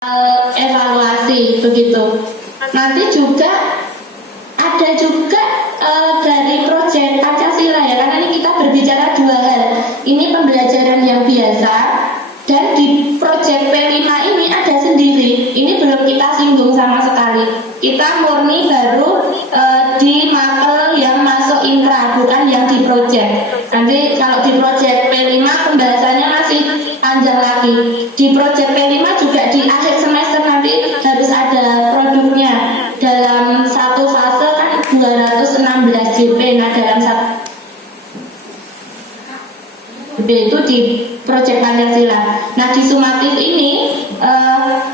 evaluasi begitu. Nanti juga ada juga dari proyek Pancasila ya, karena ini kita berbicara dua hal. Ini pembelajaran yang biasa dan di proyek P5 ini ada sendiri. Ini belum kita singgung sama sekali. Kita murni baru di mapel yang masuk intra, bukan yang di proyek. Nanti kalau di proyek P5 pembahasannya masih panjang lagi. Di proyek P5 juga di akhir semester nanti harus ada produknya. Dalam satu fase kan 216 JP. Nah dalam satu itu di proyek Pancasila. Nah di sumatif ini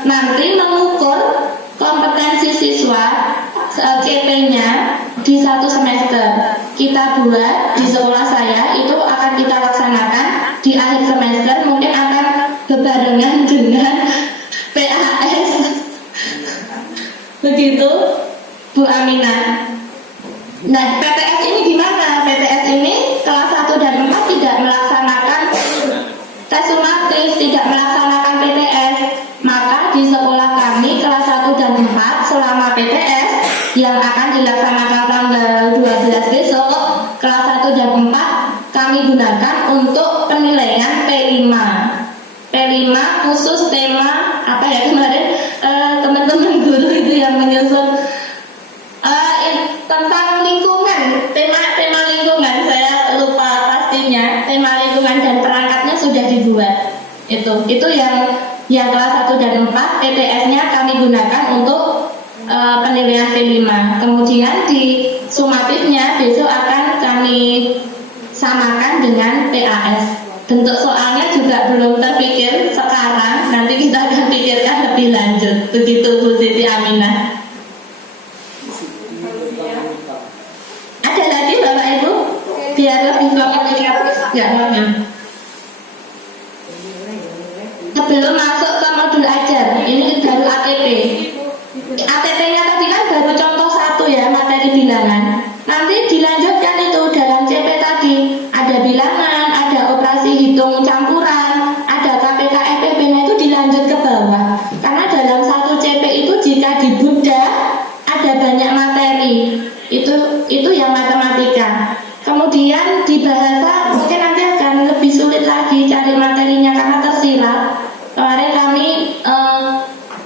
nanti mengukur kompetensi siswa CP-nya di satu semester. Kita buat di sekolah saya itu akan kita laksanakan di akhir semester, mungkin akan berbarengan dengan PAS. Begitu Bu Aminah. Nah PTS ini gimana? PTS ini kelas 1 dan 4 tidak melaksanakan tes sumatif, tidak melaksanakan PTS. Maka di sekolah kami kelas 1 dan 4 selama PTS yang akan dilaksanakan tanggal 12 besok, kelas 1 dan 4 kami gunakan untuk penilaian P5. P5 khusus tema apa ya kemarin teman-teman guru itu yang menyusun tentang lingkungan, tema lingkungan, saya lupa pastinya, tema lingkungan dan perangkatnya sudah dibuat. Itu yang kelas 1 dan 4 PTS-nya kami gunakan untuk penilaian P5. Kemudian di sumatifnya besok akan kami samakan dengan PAS. Bentuk soalnya juga belum terpikir sekarang, nanti kita akan pikirkan lebih lanjut. Begitu Bu Siti Aminah. Ada lagi Bapak Ibu? Biar lebih komunikatif. Ya, mohon. Sebelum masuk ke modul ajar, ini baru ATP. ATP-nya tadi kan baru contoh 1 ya, materi bilangan. Nanti dilanjutkan itu dalam CP tadi. Ada bilangan, ada operasi hitung campuran, ada KPK FPB-nya itu dilanjut ke bawah. Karena dalam satu CP itu jika dibudah ada banyak materi. Itu yang matematika. Kemudian di bahasa mungkin nanti akan lebih sulit lagi cari materinya karena tersirat. Kemarin kami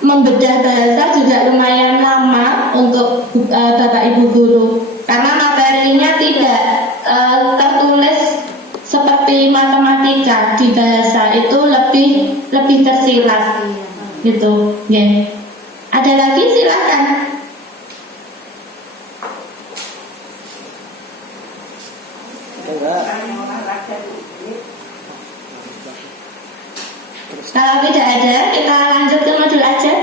membedah bahasa juga lumayan lama untuk Bapak Ibu guru karena materinya tidak tertulis seperti matematika. Di bahasa itu lebih tersirat gitu. Yeah. Ada lagi silakan. Kalau tidak ada, kita lanjut ke modul aja.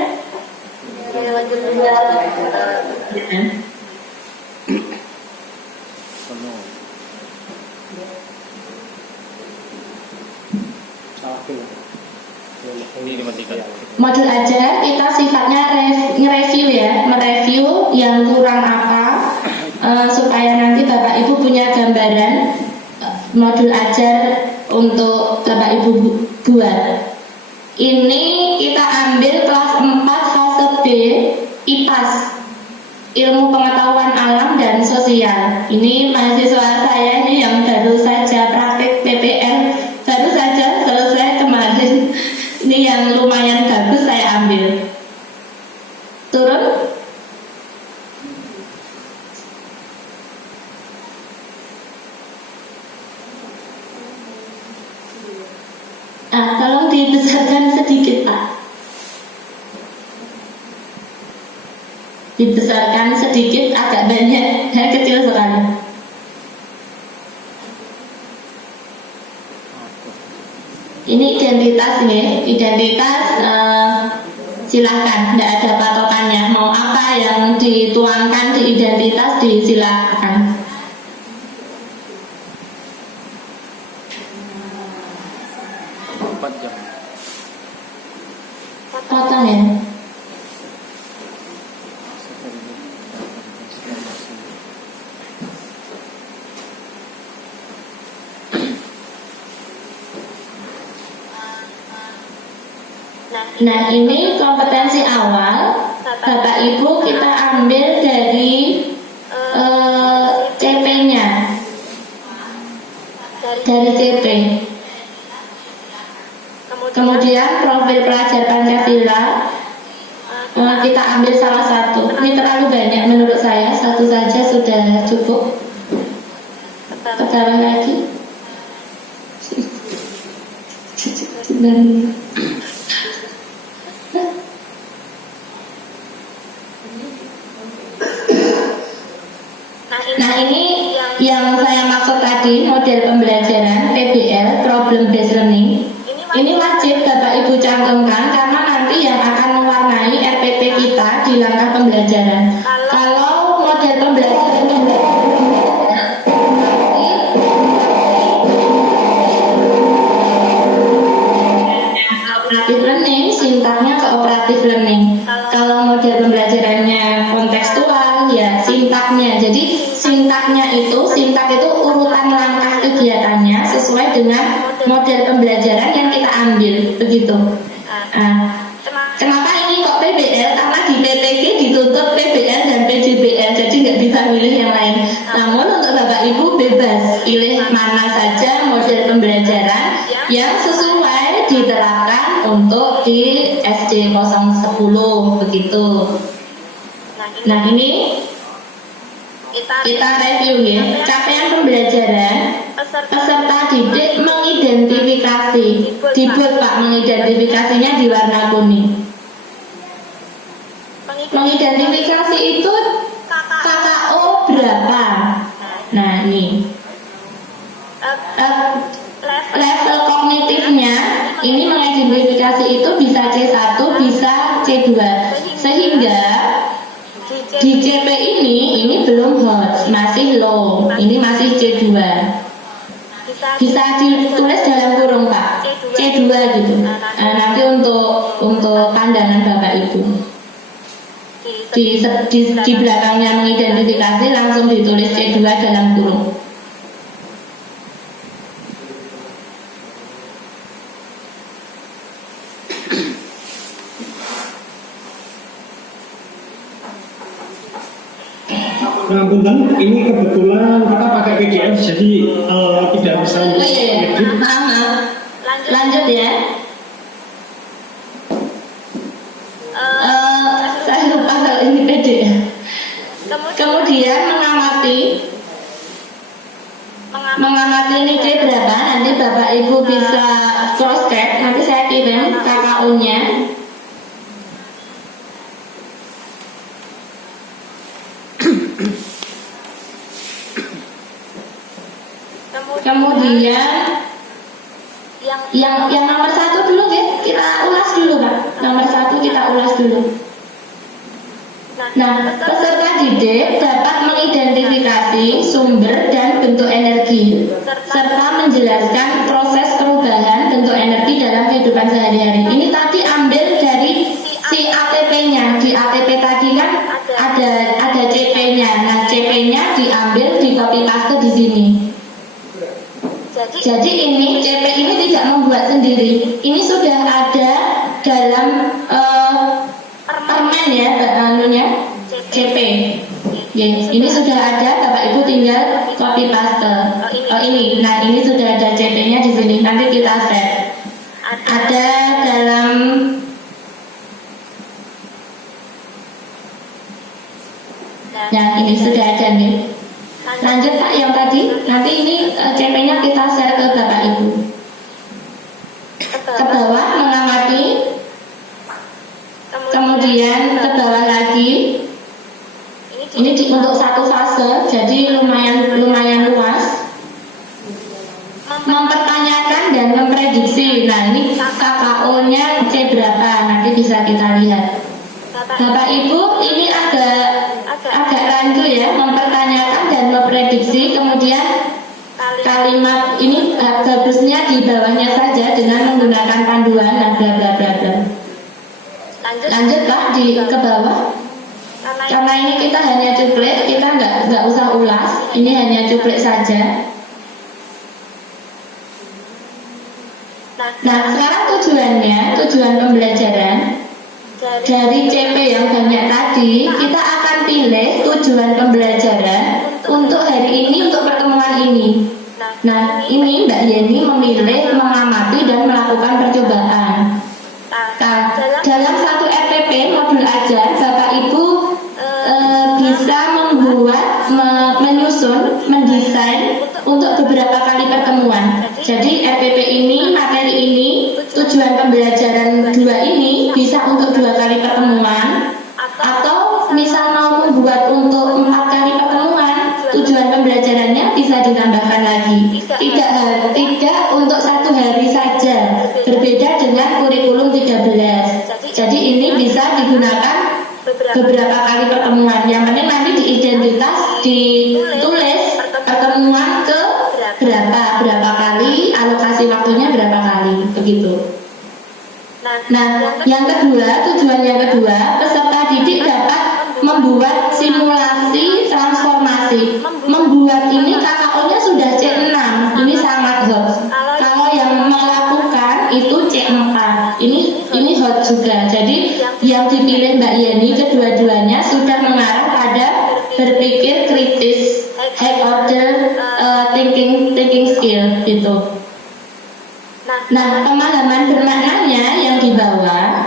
Modul aja kita sifatnya nge-review ya, mereview yang kurang apa supaya nanti Bapak Ibu punya gambaran modul ajar untuk Bapak Ibu buat. Ini kita ambil kelas 4 fase B IPAS, ilmu pengetahuan alam dan sosial. Ini mahasiswa saya ini yang baru saja praktik PPL, baru saja selesai kemarin. Ini yang lumayan bagus saya ambil. Turun. Tolong dibesarkan sedikit Pak. Dibesarkan sedikit, agak banyak, kecil sekali. Ini identitas nih, identitas silahkan, tidak ada patokannya. Mau apa yang dituangkan di identitas disilahkan. Potong ya. Nah Nah, ini kompetensi awal. Bapak Ibu kita ambil dari CP-nya, dari CP. Kemudian profil pelajar Pancasila, kita ambil salah satu. Ini terlalu banyak menurut saya, satu saja sudah cukup. Ke bawah lagi. Nah, ini yang saya maksud tadi, model pembelajaran PBL, problem based learning. Ini wajib Bapak Ibu cantumkan karena nanti yang akan mewarnai RPP kita di langkah pembelajaran. Kalau model pembelajaran operative learning, sintaknya cooperative learning. Kalau model pembelajarannya kontekstual, ya sintaknya. Jadi sintak itu urutan langkah kegiatannya sesuai dengan model pembelajaran yang kita ambil, begitu. Kenapa ini kok PBL? Karena di PPG dituntut PBL dan PJBL, jadi nggak bisa milih yang lain. Namun untuk Bapak Ibu bebas pilih mana saja model pembelajaran yang sesuai diterapkan untuk di SD 010 begitu. Nah, ini kita review ya. Capaian pembelajaran peserta didik mengidentifikasi. Dibuat Pak, mengidentifikasinya di warna kuning. Mengidentifikasi itu KKO berapa? Nah, ini level kognitifnya ini mengidentifikasi itu bisa C1, bisa C2. Sehingga di CP ini belum hot, masih low, ini masih C2. Bisa ditulis dalam kurung Pak, C2 gitu. Nanti untuk pandangan Bapak Ibu. Di belakangnya mengidentifikasi langsung ditulis C2 dalam kurung. Punten, ini kebetulan kita pakai PDF jadi tidak bisa edit. Lanjut ya. Saya lupa kalau ini PDF. Kemudian mengamati ini C berapa, nanti Bapak Ibu bisa cross check. Nanti saya kirim KKU-nya. Kemudian yang nomor 1 dulu ya, kita ulas dulu Pak. Nomor 1 kita ulas dulu. Nah, peserta didik dapat mengidentifikasi sumber dan bentuk energi serta menjelaskan proses perubahan bentuk energi dalam kehidupan sehari-hari. Ini tadi ambil dari si ATP-nya. Di ATP tadi kan ada CP-nya. Nah, CP-nya diambil di copy paste di sini. Jadi ini CP ini tidak membuat sendiri. Ini sudah ada dalam permen ya, anunya CP. Ini sudah ada, Bapak Ibu tinggal copy paste. Ini. Nah, ini sudah ada CP-nya di sini. Nanti kita set. Ada dalam Nah, ini sudah ada nih. Lanjut Pak yang tadi. Nanti ini CP-nya kita share ke Bapak Ibu. Ke bawah mengamati. Kemudian ke bawah lagi. Ini untuk satu fase, jadi lumayan luas. Mempertanyakan dan memprediksi. Nah, ini KKO-nya C berapa? Nanti bisa kita lihat. Bapak Ibu, ini agak rancu ya, mempertanyakan dan memprediksi. Kemudian kalimat ini bagusnya di bawahnya saja dengan menggunakan panduan dan bla bla bla bla. Lanjut Pak ke bawah. Karena ini kita hanya cuplik, kita nggak usah ulas. Ini hanya cuplik saja. Nah, sekarang tujuan tujuan pembelajaran dari CP yang banyak tadi, kita akan pilih tujuan pembelajaran untuk hari ini, untuk pertemuan ini. Nah, ini Mbak Yeni memilih mengamati dan melakukan percobaan. Nah, dalam satu RPP modul ajar, Bapak Ibu bisa membuat, menyusun, mendesain untuk beberapa kali pertemuan. Jadi RPP ini, materi ini, tujuan pembelajaran 2 ini bisa untuk 2 kali pertemuan, atau misal mau membuat untuk 4 kali pertemuan, tujuan pembelajarannya bisa ditambahkan lagi. Tidak untuk 1 hari saja, berbeda dengan kurikulum 13. Jadi ini bisa digunakan beberapa kali pertemuan. Yang penting nanti di identitas ditulis pertemuan ke berapa kali, alokasi waktunya berapa kali, begitu. Nah, yang kedua, tujuan yang kedua, peserta didik dapat membuat simulasi transformasi. Membuat ini KKO-nya sudah C6, ini sangat hot. Kalau yang melakukan itu C4, ini hot juga. Jadi yang dipilih Mbak Yeni kedua-duanya sudah mengarah pada berpikir kritis, high order thinking skill gitu. Nah, pemahaman bermaknanya yang dibawa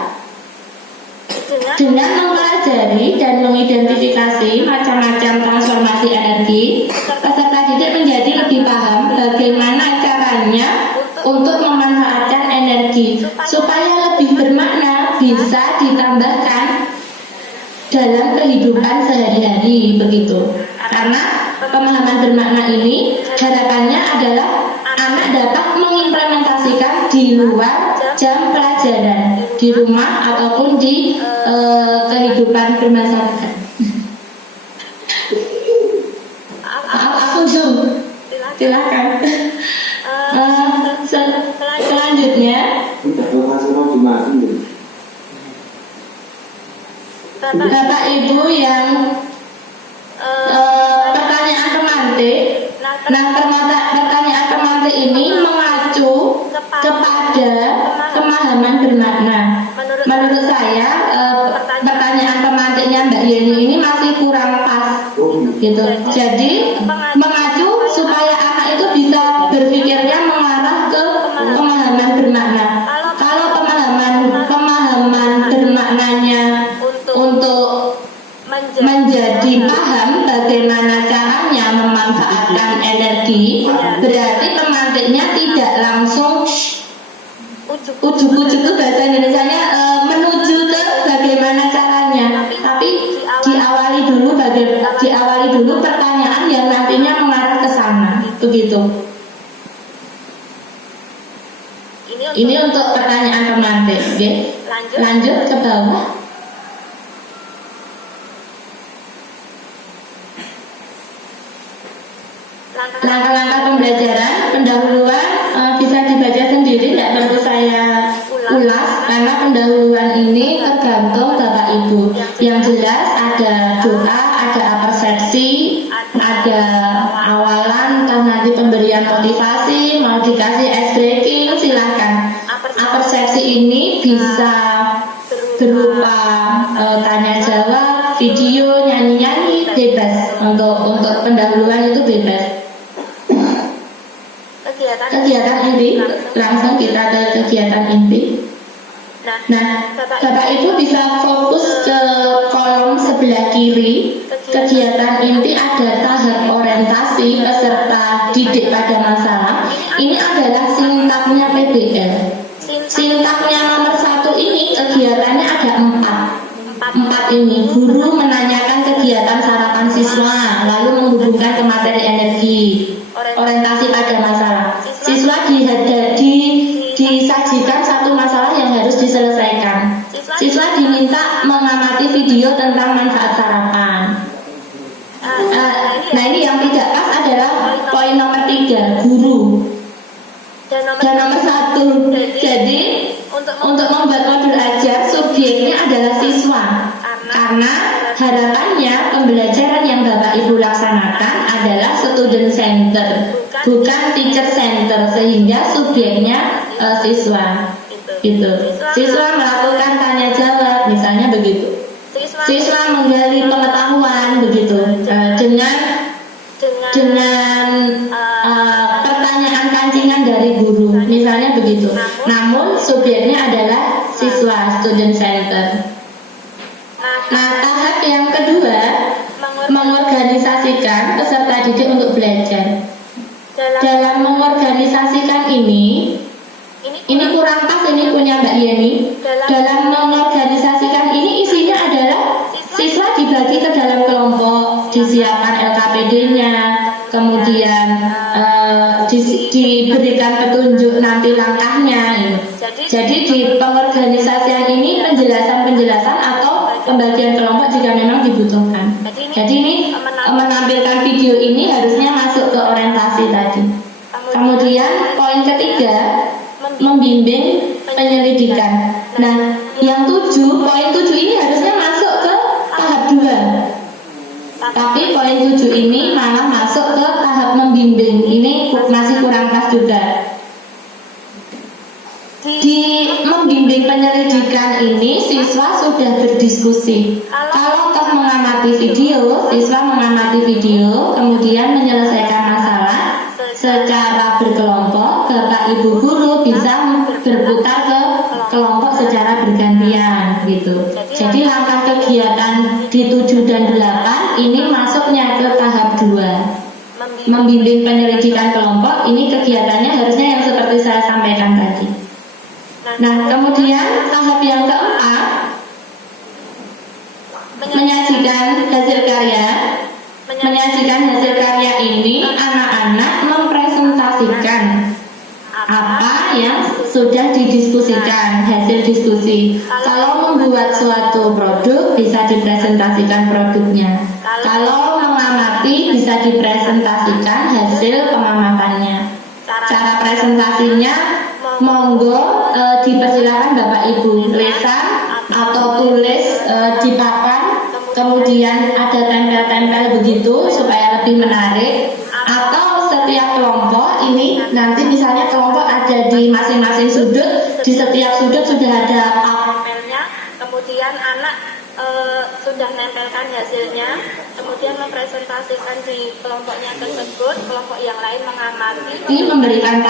dengan mempelajari dan mengidentifikasi macam-macam transformasi energi, peserta didik menjadi lebih paham bagaimana caranya untuk memanfaatkan energi supaya lebih bermakna, bisa ditambahkan dalam kehidupan sehari-hari, begitu. Karena pemahaman bermakna ini harapannya adalah anak dapat mengimplementasikan di luar jam pelajaran, di rumah ataupun di kehidupan bermasyarakat. Aku zoom, silakan. Selanjutnya, Bapak Ibu yang pertanyaan pemantik. Nah, pertanyaan pemantik ini mengacu kepada pemahaman bermakna. Menurut saya pertanyaan pemantiknya Mbak Yeni ini masih kurang pas, gitu. Jadi mengacu supaya anak itu bisa berpikirnya mengarah ke pemahaman bermakna. Kalau pemahaman bermaknanya untuk menjadi paham bagaimana caranya memanfaatkan energi, berarti pemantiknya tidak langsung ujuk-ujuk itu bahasa Indonesianya menuju ke bagaimana caranya, tapi diawali dulu pertanyaan yang nantinya mengarah ke sana, begitu. Ini untuk pertanyaan pemantik, okay? Lanjut ke bawah. Langkah-langkah pembelajaran pendahuluan bisa dibaca sendiri, tidak perlu saya ulas karena pendahuluan ini tergantung Bapak Ibu. Yang jelas ada doa, ada apersepsi, ada awalan, atau nanti pemberian motivasi, mau dikasih ice breaking, silahkan. Apersepsi ini bisa berupa tanya jawab, video, nyanyi-nyanyi, bebas. Untuk pendahuluan itu bebas. Kegiatan inti, langsung kita ke kegiatan inti. Nah, Bapak Ibu bisa fokus ke kolom sebelah kiri. Kegiatan inti ada tahap orientasi peserta didik pada masalah. Ini adalah sintaknya PBL. Sintaknya nomor 1 ini kegiatannya ada 4 ini. Guru menanyakan kegiatan sarapan siswa, lalu menghubungkan ke materi energi. Orientasi pada masalah. Siswa disajikan satu masalah yang harus diselesaikan. Siswa diminta mengamati video tentang manfaat sarapan. Nah, ini yang tidak pas adalah poin nomor 3, guru. Dan nomor 1. Jadi untuk membuat modul ajar, subjeknya adalah siswa. Karena harapannya pembelajaran yang Bapak Ibu laksanakan adalah student center, bukan teacher center, sehingga subjeknya siswa. gitu. Siswa melakukan tanya jawab, misalnya begitu. Siswa menggali pengetahuan begitu dengan pertanyaan pancingan dari guru, misalnya begitu. Namun subjeknya adalah siswa, student center. Nah, tahap yang kedua, mengorganisasikan peserta didik untuk belajar. Dalam mengorganisasikan ini kurang pas ini punya Mbak Yeni. Dalam mengorganisasikan ini isinya adalah siswa dibagi ke dalam kelompok, disiapkan LKPD-nya, kemudian diberikan petunjuk nanti langkahnya. Jadi di pengorganisasian ini penjelasan atau pembagian kelompok jika memang dibutuhkan. Jadi ini menampilkan video ini harusnya masuk ke orientasi tadi. Kemudian poin ketiga, membimbing penyelidikan. Nah, yang poin 7 ini harusnya masuk ke tahap 2. Tapi poin 7 ini malah masuk ke tahap membimbing. Ini masih kurang pas juga. Di membimbing penyelidikan ini siswa sudah berdiskusi. Kalau toh mengamati video, siswa mengamati video, kemudian menyelesaikan masalah secara berkelompok. Bapak Ibu guru bisa berputar ke kelompok secara bergantian gitu. Jadi langkah kegiatan di 7 dan 8 ini masuknya ke tahap 2. Membimbing penyelidikan kelompok, ini kegiatannya harusnya yang seperti saya sampaikan tadi. Nah, kemudian tahap yang keempat, menyajikan hasil karya. Menyajikan hasil karya ini anak-anak mempresentasikan apa yang sudah didiskusikan, hasil diskusi. Kalau membuat suatu produk bisa dipresentasikan produknya. Kalau mengamati bisa dipresentasikan hasil pengamatannya. Cara presentasinya monggo dipersilakan Bapak Ibu lisan atau tulis di papan, kemudian ada tempel-tempel begitu supaya lebih menarik. Atau setiap kelompok ini nanti misalnya kelompok ada di masing-masing sudut, di setiap sudut sudah ada tempelnya, kemudian anak sudah nempelkan hasilnya, kemudian mempresentasikan di kelompoknya tersebut, kelompok yang lain mengamati. Ini memberikan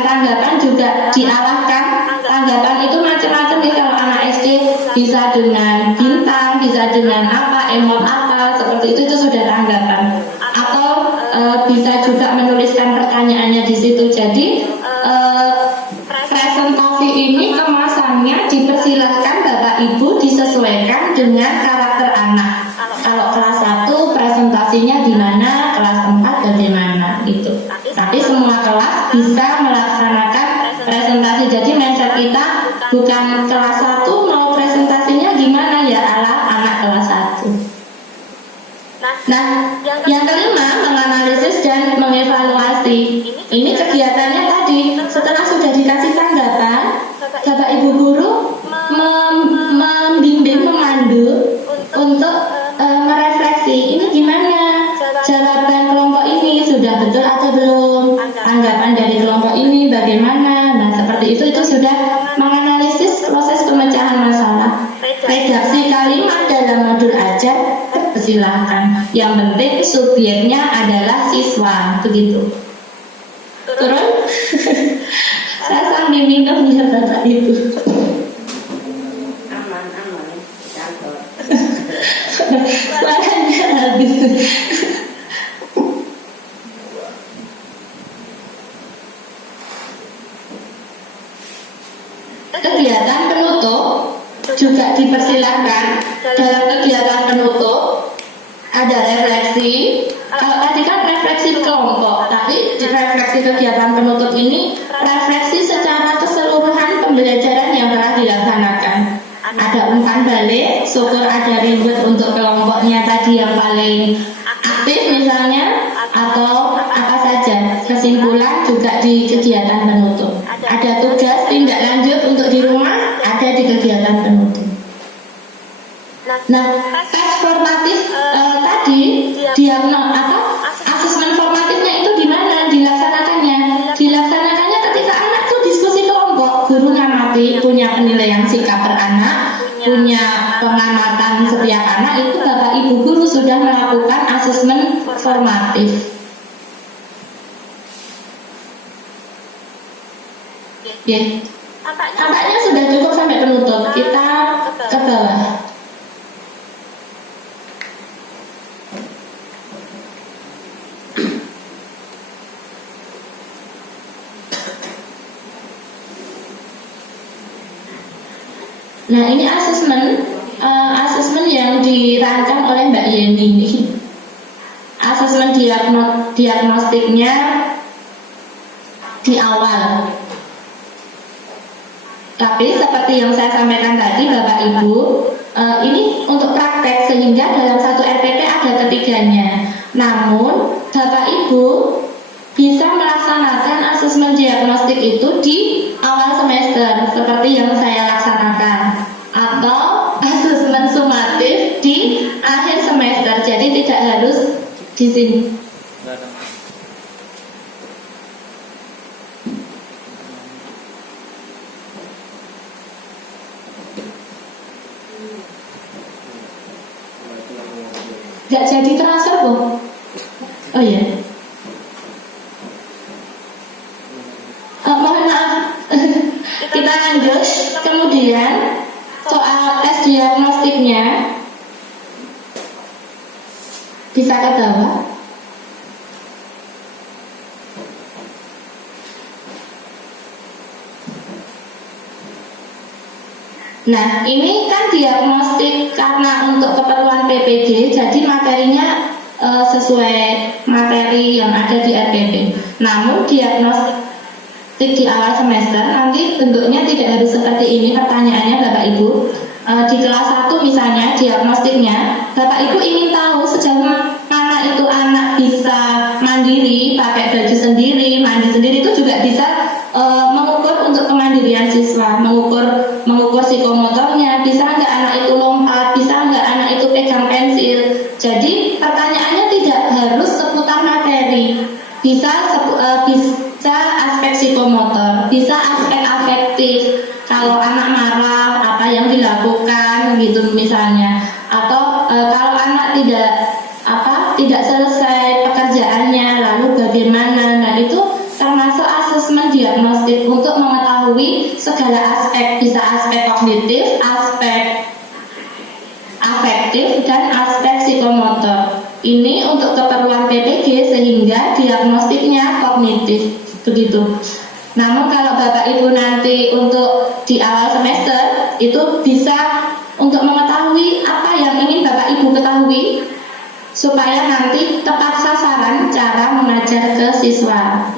tanggapan juga diarahkan. Tanggapan itu macam-macam nih, kalau anak SD bisa dengan bintang, bisa dengan apa, emot apa, seperti itu sudah tanggapan. Atau bisa juga menuliskan pertanyaannya di situ. Jadi presentasi ini kemasannya dipersilahkan Bapak Ibu disesuaikan dengan karakter anak. Kalau kelas 1 presentasinya gimana, kelas 4 bagaimana gitu. Tapi semua kelas bisa melaksanakan presentasi. Jadi mindset kita bukan kelas 1 mau presentasinya gimana ya ala anak kelas 1. Nah, yang kelima, menganalisis dan mengevaluasi. Ini kegiatannya tadi, setelah sudah dikasih tanggapan, Bapak Ibu guru membimbing, memandu untuk merefleksi. Ini gimana? Jawaban kelompok ini sudah betul atau belum? Tanggapan dari kelompok ini bagaimana? Nah, seperti itu sudah menganalisis proses pemecahan masalah. Redaksi kalimat dalam modul ajar persilahkan. Yang penting subjeknya adalah siswa, begitu. Turun? Saya sambil minum ya Bapak Ibu. Aman kantor. Suaranya habis. Kegiatan penutup juga dipersilahkan. Dalam kegiatan penutup ada refleksi. Kalau tadi kan refleksi kelompok, tapi di refleksi kegiatan penutup ini refleksi secara keseluruhan pembelajaran yang telah dilaksanakan. Ada umpan balik, syukur ada reward untuk kelompoknya tadi yang paling aktif misalnya, atau apa saja. Kesimpulan juga di kegiatan penutup. Ada tugas tindak lanjut untuk di rumah, ada di kegiatan penutup. Nah, tes formatif tadi, asesmen formatifnya itu di mana dilaksanakannya? Dilaksanakannya ketika anak tuh diskusi kelompok. punya pengamatan setiap anak, itu Bapak Ibu guru sudah melakukan asesmen formatif. Ya, tampaknya sudah cukup sampai penutup. Kita ke bawah. Nah, ini asesmen yang dirancang oleh Mbak Yeni ini. Asesmen diagnostiknya di awal. Tapi seperti yang saya sampaikan tadi Bapak Ibu, ini untuk praktek sehingga dalam satu RPP ada ketiganya. Namun Bapak Ibu bisa melaksanakan asesmen diagnostik itu di awal semester seperti yang saya laksanakan, atau asesmen sumatif di akhir semester. Jadi tidak harus di sini. Gak jadi transfer kok. Oh iya. Mohon maaf. Kita lanjut. Kemudian soal tes diagnostiknya bisa ke bawah. Nah, ini kan diagnostik karena untuk keperluan PPG, jadi materinya sesuai materi yang ada di RPP. Namun diagnostik di awal semester nanti bentuknya tidak harus seperti ini pertanyaannya Bapak Ibu. Di kelas 1 misalnya diagnostiknya, Bapak Ibu ingin tahu sejauh mana itu anak bisa mandiri, pakai baju sendiri, mandi sendiri, itu juga bisa mengukur untuk kemandirian siswa, mengukur psikomotornya, bisa nggak anak itu lompat, bisa nggak anak itu pegang pensil. Jadi pertanyaannya tidak harus seputar materi, bisa aspek psikomotor, bisa aspek afektif. Kalau anak marah, apa yang dilakukan gitu misalnya, atau kalau anak tidak selesai pekerjaannya, lalu bagaimana. Nah, itu termasuk asesmen diagnostik untuk mengetahui segala aspek, bisa aspek kognitif, aspek afektif, dan aspek psikomotor. Ini untuk keperluan PPG sehingga diagnostiknya kognitif, begitu. Namun kalau Bapak Ibu nanti untuk di awal semester itu bisa untuk mengetahui apa yang ingin Bapak Ibu ketahui supaya nanti tepat sasaran cara mengajar ke siswa.